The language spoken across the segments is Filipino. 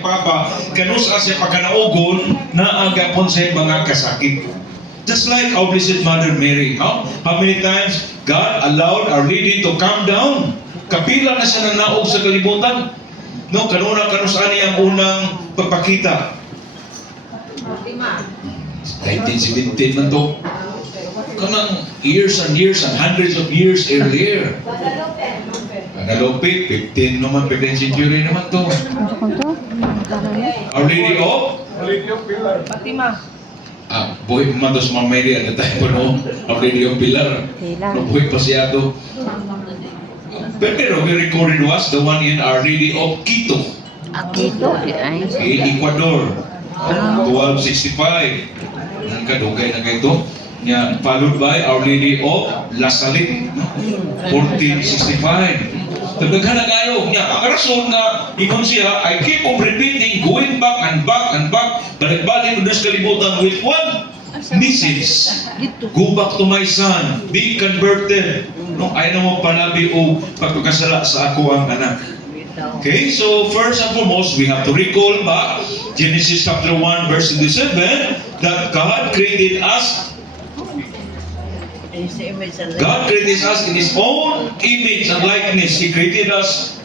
Papa, kanus siya pagkanaugon na agapon sa mga kasakit. Just like our Blessed Mother Mary. How many times God allowed Our Lady to come down? Kapila na siya nanaog sa kalibutan. No, kanuna kanusaan niya ang unang pagpakita. 1917 man to. Kanang years and hundreds of years earlier. Nalupit, 15 naman, 15th century naman to. Our Lady of Fatima. buhay pa man to sa mga Mary at the time po no. Our Lady of Pilar. Buhay pa siya to. Pero we recorded was the one in Our Lady of Quito. Quito, In Ecuador. 1265. Ang kadugay na kayo. Yeah, followed by Our Lady of La Salette, 1465. Tagdaghan na kayo. Ang rason nga, ingon siya, I keep on repeating, going back and back and back, balik-balik ko sa kalibutan with one message. Go back to my son, be converted. No, ay na mo panabi o pagkakasala sa ako ang anak. Okay, so first and foremost, we have to recall back Genesis chapter 1 verse 27 that God created us. God created us in His own image and likeness. He created us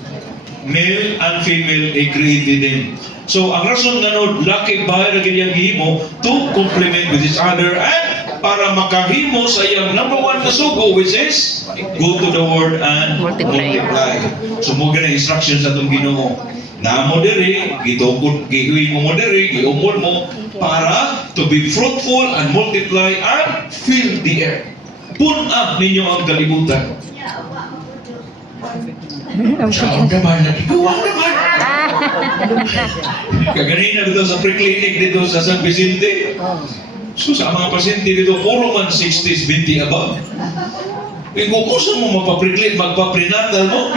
male and female. He created them. So ang rason nga no, laki bahay na ganyang himo to complement with each other and para makahimo sa iyang number one na sugo, which is go to the world and multiply. So mo gina instructions sa itong Ginoo. Na mo diri, gitukod, gihuwi mo diri, giumol mo para to be fruitful and multiply and fill the earth. Pun-up ninyo ang kalibutan. Saan naman? Nagigawang naman. Kaganina dito sa pre-clinic dito sa San Vicente. So sa mga pasyente dito, puro man 60s, 20 above. Kung gusto mo magpa-prenatal mo,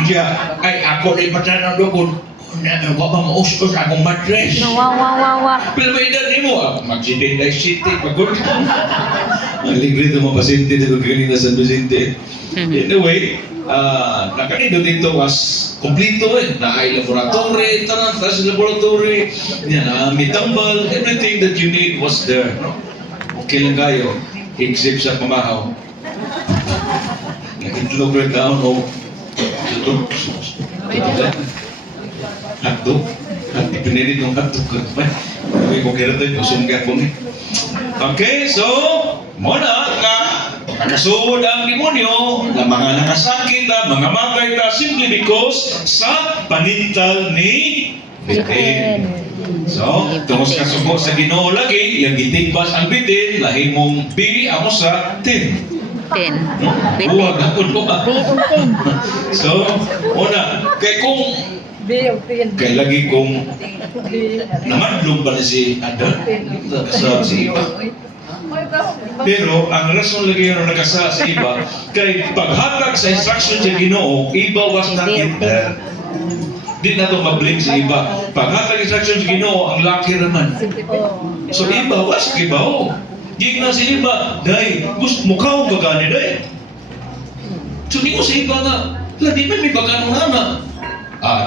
India, ay ako rin matanaw doon. Wala ba maustos akong matres? Pero may edad mo, mag-70, pagod. Maligrid ang mga pasyente dito kanina sa Vicente. Anyway, nakanino dito was kompleto na ay laboratory, tanang tas laboratory, may tambal, everything that you need was there. Okay lang kayo, except sa pamahaw. Nakitlog rin down o hotdog. Ipinilit ng hotdog ko naman. May kong kira tayo, kusungga ko ni. Okay, so, muna ka, nakasuod ang demonyo na mga nakasakit at mga matay na simply because sa panintal ni bitin. So, tungos ka subo sa Ginoo lagi, yung gitigbas ang bitin, lahi mong bili ako sa 10. Buwag ako lupa. So, una, kay lagi kong namadlong pa na si Adan sa si iba. Pero ang rason lagi yung nakasa sa iba, kay paghatag sa instruction sa Ginoo, iba was not in there. Di na ito mablame sa iba. Paghatag instruction sa Ginoo, ang laki naman. So iba was kibaw. Di na si iba, day, gusto mukha ang bagani, day. So di ko sa iba nga, di ba may bagano na.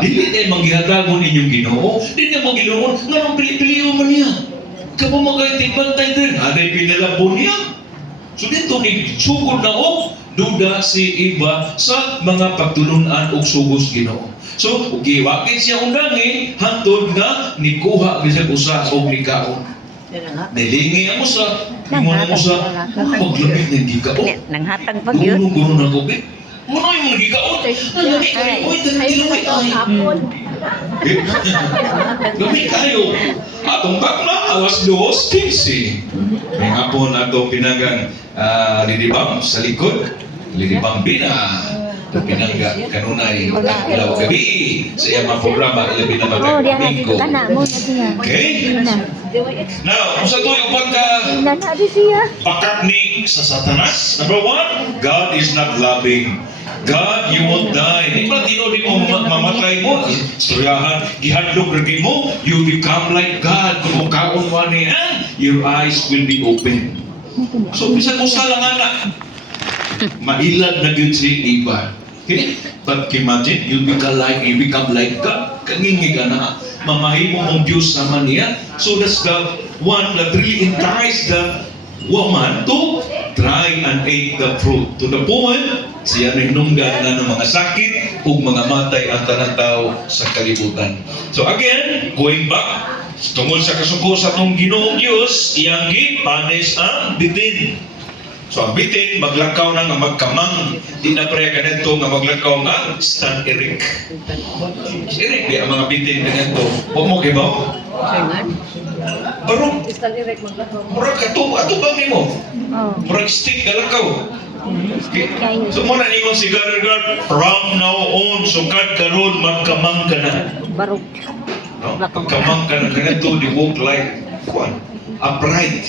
Dili tayo manghihatagon inyong Ginoo. Di na mag-Ginoo, nga nang pili-piliyo man niya. Kapag magkaitig-bantay din, aday pinalabo niya. So dito ni sugod na duda si iba sa mga pagtulunan o sugos Ginoo. So, giwakin siya undangin, hantod nga, nikuha bisag usa o nikaon. Nilingi ang usa, ingon ang usa, maglamig ng gikaon. Nanghatag pag yun. Gurong-gurong na kubit. Muna yung nagigakaon. Tinamay tayo. Gamit kayo. Atong bakla, alas 2:15. May hapon ato pinagang lilibang sa likod. Lilibang bina. Pinangga kanunay ilaw gabi sa iyang mga programa ilabi na magkakabingko. Okay? Now, kung sa ito yung pagka ni sa Satanas, number 1, God is not loving. God, you won't die. Di ba tinuli mo mamatay mo? Istoryahan, gihadlok rin mo, you become like God. Kung mukhaon mo niyan, your eyes will be open. So, bisa ko sa lang anak. Mailad na yun si iba. Okay? But imagine, you become like God. Kangingig ka na. Mamahimo mong Diyos naman niya. So that's the one that really enticed the woman to try and eat the fruit. To the point, siya rinunggan na ng mga sakit ug mga matay ang tanang tao sa kalibutan. So again, going back, tungkol sa kasuko sa itong Ginoong Diyos, iyang gipanis ang bitin. So ang bitin, maglakaw na nga magkamang. Di na pre ganito nga maglakaw nga stand erect. Erect di ang mga bitin ganito. Huwag mo kibaw. Barong, Istan direct maglakaw. murag ato ba mo? Oh. Murag stick galakaw. Okay. So muna ningon si Gargar, from now on, sukad karon magkamang ka na. Barok. No? Magkamang ka na. Ganito, di walk like one, upright.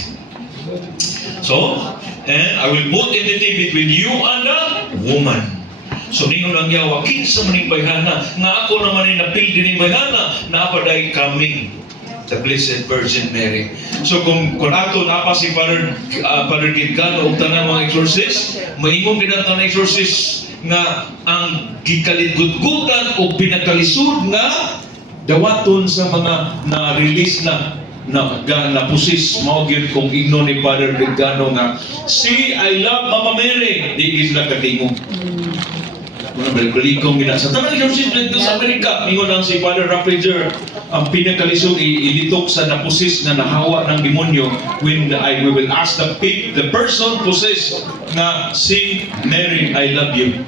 So, and I will put enmity between you and the woman. So ningon ang yawa, kinsa man ning bayhana, nga ako naman ay napildi ning bayhana, naapaday coming the Blessed Virgin Mary. So kung ato napa si Father Gilgano ug tanang mga exorcist, maingong kinatang exorcist nga ang gikalidgudgutan o pinakalisod nga dawaton sa mga na-release na pusis mao gyud kung igno ni Father Gilgano nga si I love Mama Mary di sila katingog. Muna balik-balikong gina sa tanang exorcist dito sa Amerika, mingon ang si Father Rappinger ang pinakalisod ilitok sa napusis na nahawa ng demonyo when we will ask the person possessed na si Mary I love you.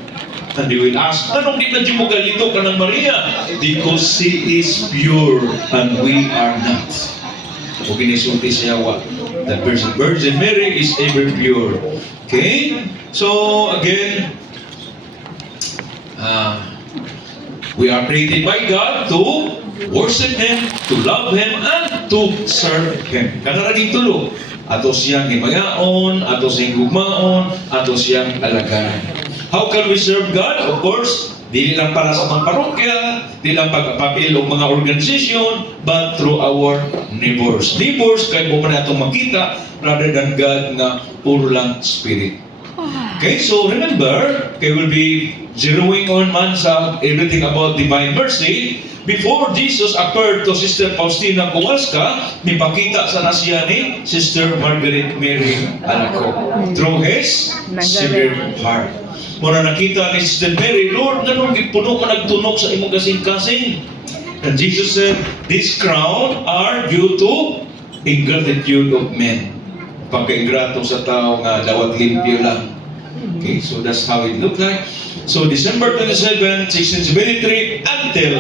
And they will ask, anong di na di mo galito ka ng Maria? Because she is pure and we are not. O ginisulti siya wa. The Virgin Mary is ever pure. Okay? So, again, we are created by God to worship Him, to love Him, and to serve Him. Kanaraging tulo. Ato siyang himayaon, ato siyang gugmaon, ato siyang alagaan. How can we serve God? Of course, di lang para sa mga parokya, di lang pagpapil o mga organisasyon, but through our neighbors. Neighbors, kaya mo na itong makita, rather than God na puro lang spirit. Okay, so remember, we will be zeroing on man sa everything about divine mercy. Before Jesus appeared to Sister Faustina Kowalska, mipakita sa nasya ni Sister Margaret Mary Alaco through his Sacred Heart. Muna nakita ni Sister Mary, Lord, ganun gipuno ka nagtunog sa imong kasing-kasing. And Jesus said, this crown are due to ingratitude of men. Pagkaingrato sa tao nga dawat limpyo lang. Okay, so that's how it looked like. So December 27, 1673 until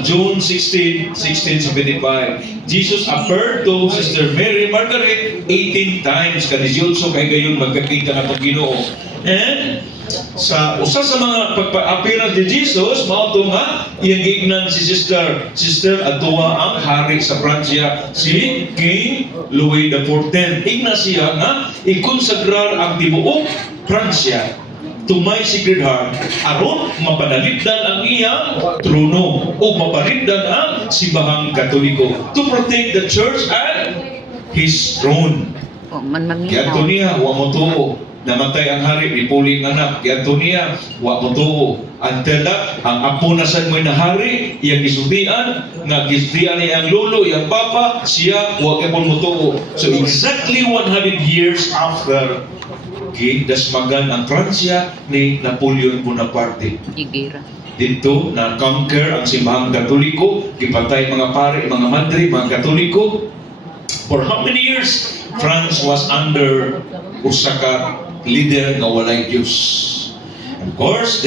June 16, 1675, Jesus appeared to Sister Mary Margaret 18 times. Kadisyoso kay gayon magkakita na itong Ginoo. And sa usa sa mga pagpa-appearance ni Jesus, mao to nga iyang giignan si Sister Adua ang hari sa Pransya, si King Louis XIV. Igna siya nga ikonsagrar ang tibuok Pransya to my Sacred Heart aron mapanalipdan ang iyang trono o mapanalipdan ang simbahang Katoliko to protect the church and his throne. Oh, man Kaya maminaw. niya, wa mo tuo. Namatay ang hari, ipuling anak. Kaya niya, wa mo tuo. Until that, ang apo na sad mo'y nahari, iyang gisultian, nga gisultian niya ang lolo, iyang papa, siya, wa kay mo tuo. So exactly 100 years after, dasmagan ang Pransya ni Napoleon Bonaparte. Igira. Dito na conquer ang simbahang Katoliko, gipatay mga pare, mga madre, mga Katoliko. For how many years France was under usa ka leader nga walay Diyos? Of course,